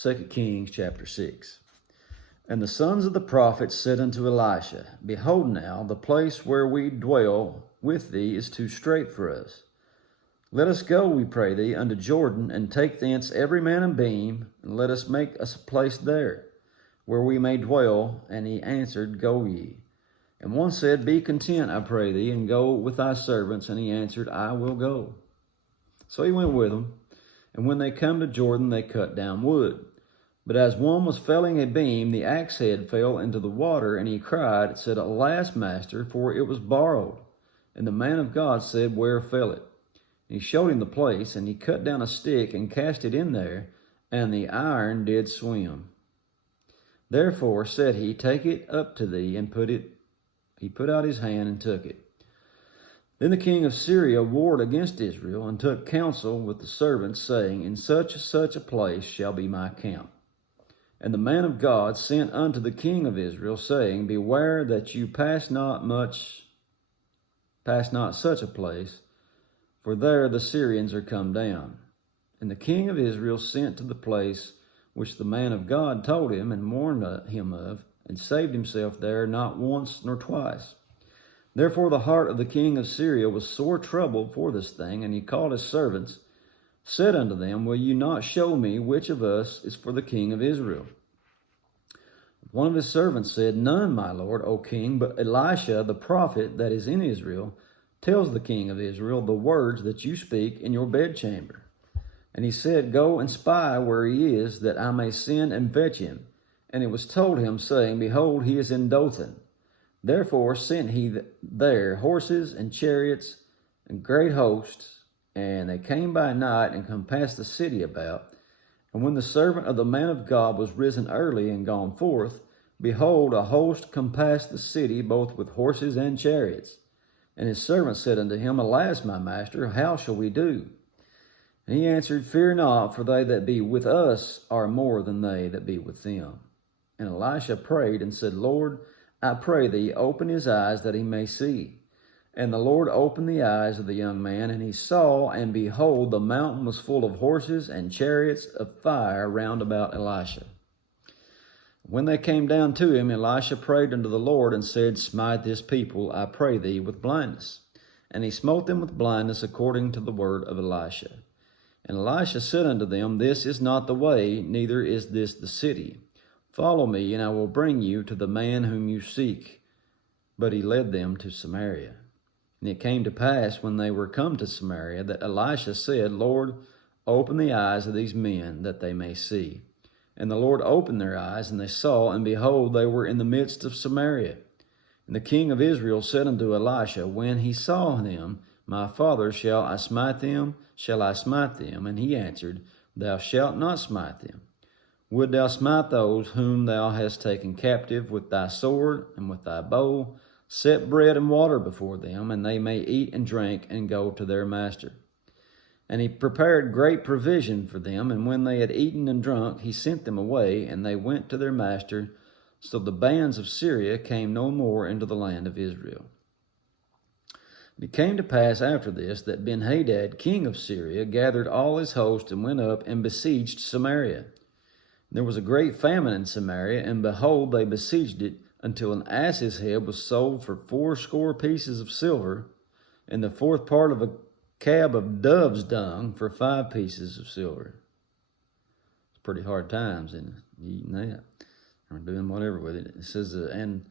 2 Kings chapter 6. And the sons of the prophets said unto Elisha, Behold now, the place where we dwell with thee is too strait for us. Let us go, we pray thee, unto Jordan, and take thence every man a beam, and let us make us a place there, where we may dwell. And he answered, Go ye. And one said, Be content, I pray thee, and go with thy servants. And he answered, I will go. So he went with them. And when they come to Jordan, they cut down wood. But as one was felling a beam, the axe head fell into the water, and he cried, said, Alas, master, for it was borrowed. And the man of God said, Where fell it? And he showed him the place, and he cut down a stick and cast it in there, and the iron did swim. Therefore said he, Take it up to thee, and put it. He put out his hand and took it. Then the king of Syria warred against Israel, and took counsel with the servants, saying, In such a place shall be my camp. And the man of God sent unto the king of Israel, saying, Beware that you pass not such a place, for there the Syrians are come down. And the king of Israel sent to the place which the man of God told him, and warned him of, and saved himself there not once nor twice. Therefore the heart of the king of Syria was sore troubled for this thing, and he called his servants, said unto them, Will you not show me which of us is for the king of Israel? One of his servants said, None, my lord, O king, but Elisha the prophet that is in Israel tells the king of Israel the words that you speak in your bedchamber. And he said, Go and spy where he is, that I may send and fetch him. And it was told him, saying, Behold, he is in Dothan. Therefore sent he there horses and chariots and great hosts, and they came by night and compassed the city about. And when the servant of the man of God was risen early and gone forth, behold, a host compassed the city both with horses and chariots. And his servant said unto him, Alas, my master, how shall we do? And he answered, Fear not, for they that be with us are more than they that be with them. And Elisha prayed and said, Lord, I pray thee, open his eyes that he may see. And the Lord opened the eyes of the young man, and he saw, and behold, the mountain was full of horses and chariots of fire round about Elisha. When they came down to him, Elisha prayed unto the Lord, and said, Smite this people, I pray thee, with blindness. And he smote them with blindness according to the word of Elisha. And Elisha said unto them, This is not the way, neither is this the city. Follow me, and I will bring you to the man whom you seek. But he led them to Samaria. And it came to pass, when they were come to Samaria, that Elisha said, Lord, open the eyes of these men, that they may see. And the Lord opened their eyes, and they saw, and behold, they were in the midst of Samaria. And the king of Israel said unto Elisha, when he saw them, My father, shall I smite them? Shall I smite them? And he answered, Thou shalt not smite them. Would thou smite those whom thou hast taken captive with thy sword and with thy bow? Set bread and water before them, and they may eat and drink and go to their master. And he prepared great provision for them, and when they had eaten and drunk, he sent them away, and they went to their master. So the bands of Syria came no more into the land of Israel. And it came to pass after this that Benhadad, king of Syria, gathered all his host and went up and besieged Samaria. There was a great famine in Samaria, and behold, they besieged it until an ass's head was sold for 80 pieces of silver, and the fourth part of a cab of dove's dung for 5 pieces of silver. It's pretty hard times in eating that or doing whatever with it. It says, and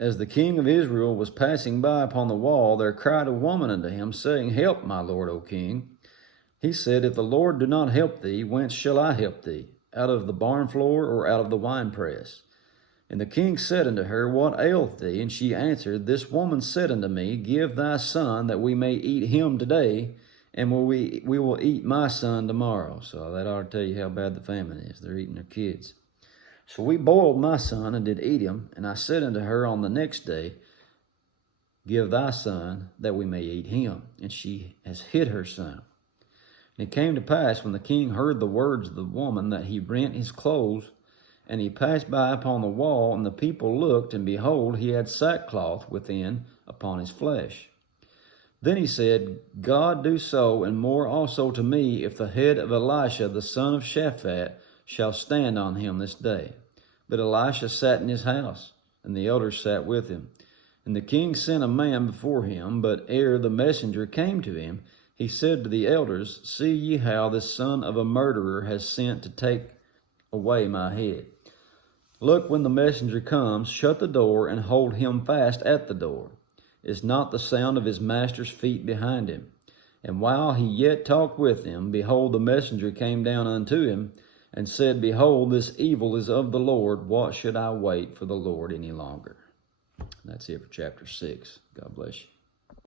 as the king of Israel was passing by upon the wall, there cried a woman unto him, saying, Help, my lord, O king. He said, If the Lord do not help thee, whence shall I help thee? Out of the barn floor, or out of the winepress? And the king said unto her, What aileth thee? And she answered, This woman said unto me, Give thy son, that we may eat him today, and we will eat my son tomorrow. So that ought to tell you how bad the famine is. They're eating their kids. So we boiled my son, and did eat him. And I said unto her on the next day, Give thy son, that we may eat him. And she has hid her son. And it came to pass, when the king heard the words of the woman, that he rent his clothes, and he passed by upon the wall, and the people looked, and behold, he had sackcloth within upon his flesh. Then he said, God do so, and more also to me, if the head of Elisha the son of Shaphat shall stand on him this day. But Elisha sat in his house, and the elders sat with him. And the king sent a man before him, but ere the messenger came to him, he said to the elders, See ye how this son of a murderer has sent to take away my head? Look, when the messenger comes, shut the door, and hold him fast at the door. Is not the sound of his master's feet behind him? And while he yet talked with him, behold, the messenger came down unto him, and said, Behold, this evil is of the Lord. What should I wait for the Lord any longer? That's it for chapter 6. God bless you.